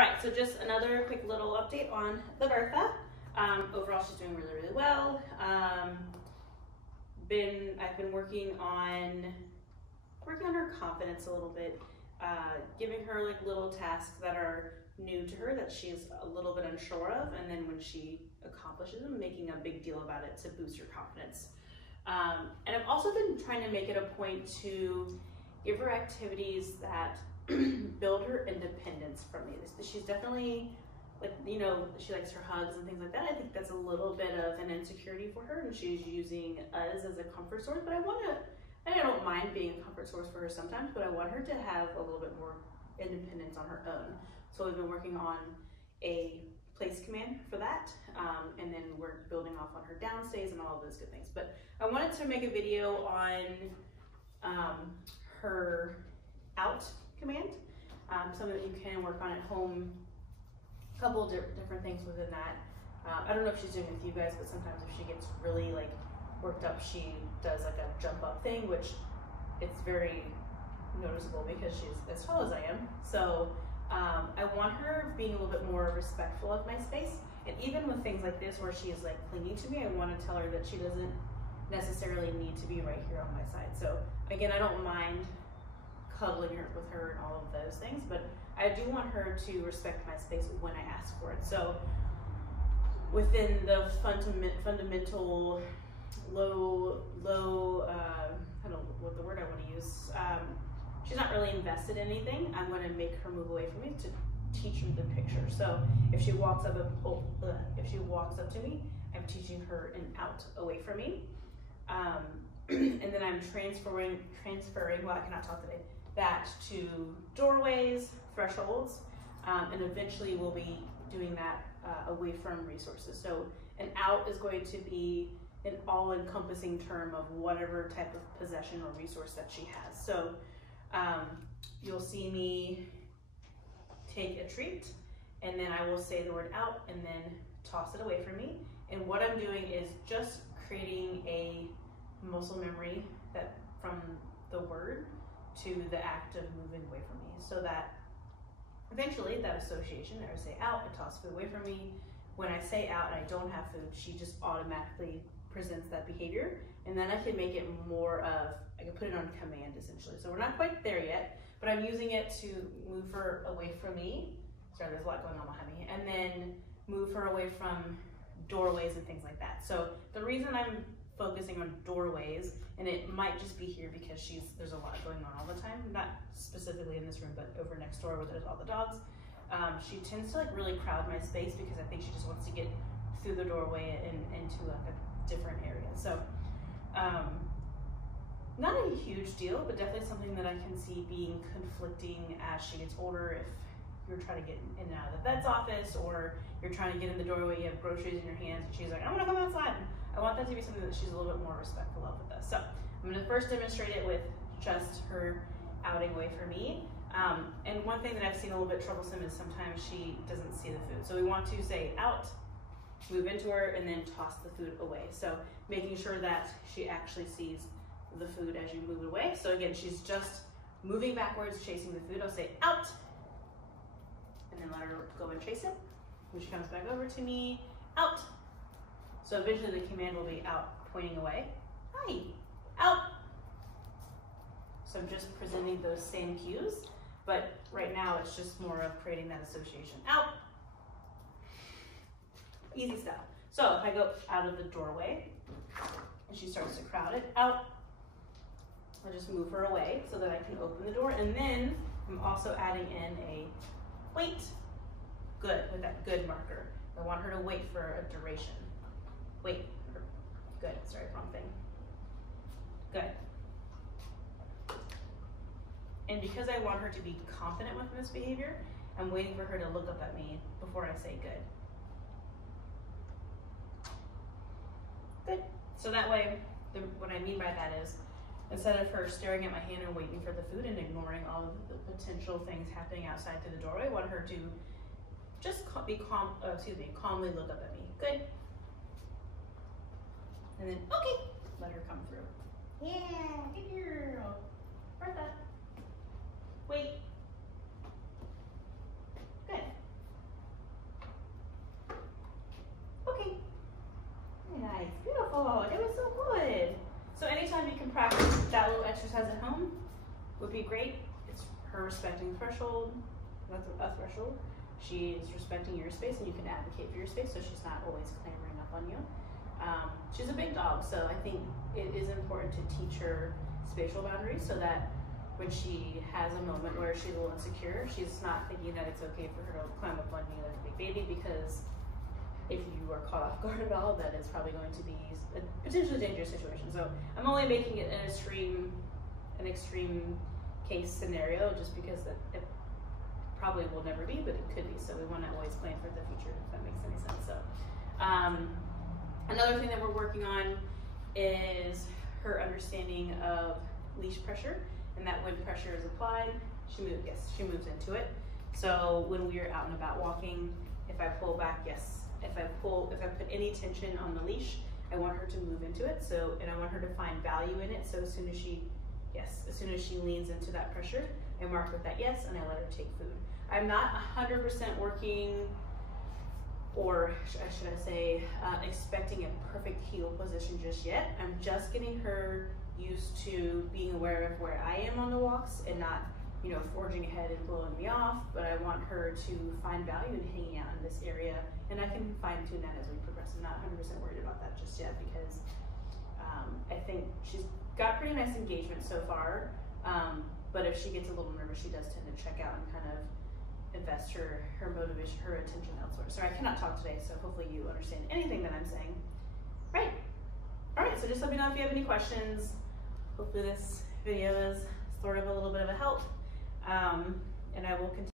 All right, so just another quick little update on the Bertha. Overall, she's doing really, really well. I've been working on her confidence a little bit, giving her like little tasks that are new to her that she's a little bit unsure of, and then when she accomplishes them, making a big deal about it to boost her confidence. And I've also been trying to make it a point to give her activities that build her independence from me. She's definitely, like, you know, she likes her hugs and things like that. I think that's a little bit of an insecurity for her, and she's using us as a comfort source. But I don't mind being a comfort source for her sometimes, but I want her to have a little bit more independence on her own. So we've been working on a place command for that, and then we're building off on her downstays and all of those good things. But I wanted to make a video on her out command, something that you can work on at home. A couple of different things within that. I don't know if she's doing it with you guys, but sometimes if she gets really like worked up, she does like a jump up thing, which it's very noticeable because she's as tall as I am. So I want her being a little bit more respectful of my space. And even with things like this where she is like clinging to me, I want to tell her that she doesn't necessarily need to be right here on my side. So again, I don't mind cuddling with her and all of those things, but I do want her to respect my space when I ask for it. So within the fundamental low, I don't know what the word I want to use, she's not really invested in anything. I'm going to make her move away from me to teach her the picture. So if she walks up to me, I'm teaching her an out away from me. And then I'm transferring, well, I cannot talk today, that to doorways, thresholds, and eventually we'll be doing that away from resources. So an out is going to be an all-encompassing term of whatever type of possession or resource that she has. So you'll see me take a treat, and then I will say the word out and then toss it away from me. And what I'm doing is just creating a muscle memory that from the word to the act of moving away from me, so that eventually that association, I say out, I toss food away from me. When I say out and I don't have food, she just automatically presents that behavior, and then I can make it more of, I can put it on command essentially. So we're not quite there yet, but I'm using it to move her away from me. Sorry, there's a lot going on behind me. And then move her away from doorways and things like that. So the reason I'm focusing on doorways, and it might just be here because there's a lot going on all the time, not specifically in this room, but over next door where there's all the dogs. She tends to like really crowd my space because I think she just wants to get through the doorway and into like a different area. So not a huge deal, but definitely something that I can see being conflicting as she gets older. If you're trying to get in and out of the vet's office, or you're trying to get in the doorway, you have groceries in your hands, and she's like, I want to come outside. I want that to be something that she's a little bit more respectful of with us. So I'm going to first demonstrate it with just her outing away from me. And one thing that I've seen a little bit troublesome is sometimes she doesn't see the food. So we want to say out, move into her, and then toss the food away. So making sure that she actually sees the food as you move it away. So again, she's just moving backwards, chasing the food. I'll say out, and then let her go and chase it. When she comes back over to me, out. So eventually the command will be out, pointing away. Hi, out. So I'm just presenting those same cues, but right now it's just more of creating that association. Out. Easy stuff. So if I go out of the doorway and she starts to crowd it, out, I'll just move her away so that I can open the door. And then I'm also adding in a wait. Good, with that good marker. I want her to wait for a duration. Wait, good, sorry, wrong thing. Good. And because I want her to be confident with this behavior, I'm waiting for her to look up at me before I say good. Good. So that way, what I mean by that is, instead of her staring at my hand and waiting for the food and ignoring all of the potential things happening outside through the doorway, I want her to just be calm, calmly look up at me. Good. And then, okay, let her come through. Yeah, good girl. Bertha. Wait. Good. great. It's her respecting threshold, that's a threshold. She's respecting your space, and you can advocate for your space, so she's not always clamoring up on you. She's a big dog, so I think it is important to teach her spatial boundaries so that when she has a moment where she's a little insecure, she's not thinking that it's okay for her to climb up on you like a big baby, because if you are caught off guard at all, that is probably going to be a potentially dangerous situation. So I'm only making it an extreme case scenario just because it probably will never be, but it could be. So we want to always plan for the future, if that makes any sense. So another thing that we're working on is her understanding of leash pressure, and that when pressure is applied, she moves into it. So when we are out and about walking, if I pull back, yes. If I put any tension on the leash, I want her to move into it. So, and I want her to find value in it. So as soon as she leans into that pressure, I mark with that yes, and I let her take food. I'm not 100% working, or should I say, expecting a perfect heel position just yet. I'm just getting her used to being aware of where I am on the walks and not, forging ahead and blowing me off, but I want her to find value in hanging out in this area, and I can fine tune that as we progress. I'm not 100% worried about that just yet, because I think she's got pretty nice engagement so far, but if she gets a little nervous, she does tend to check out and kind of invest her motivation, her attention elsewhere. Sorry, I cannot talk today, so hopefully you understand anything that I'm saying. Right. All right, so just let me know if you have any questions. Hopefully this video is sort of a little bit of a help, and I will continue.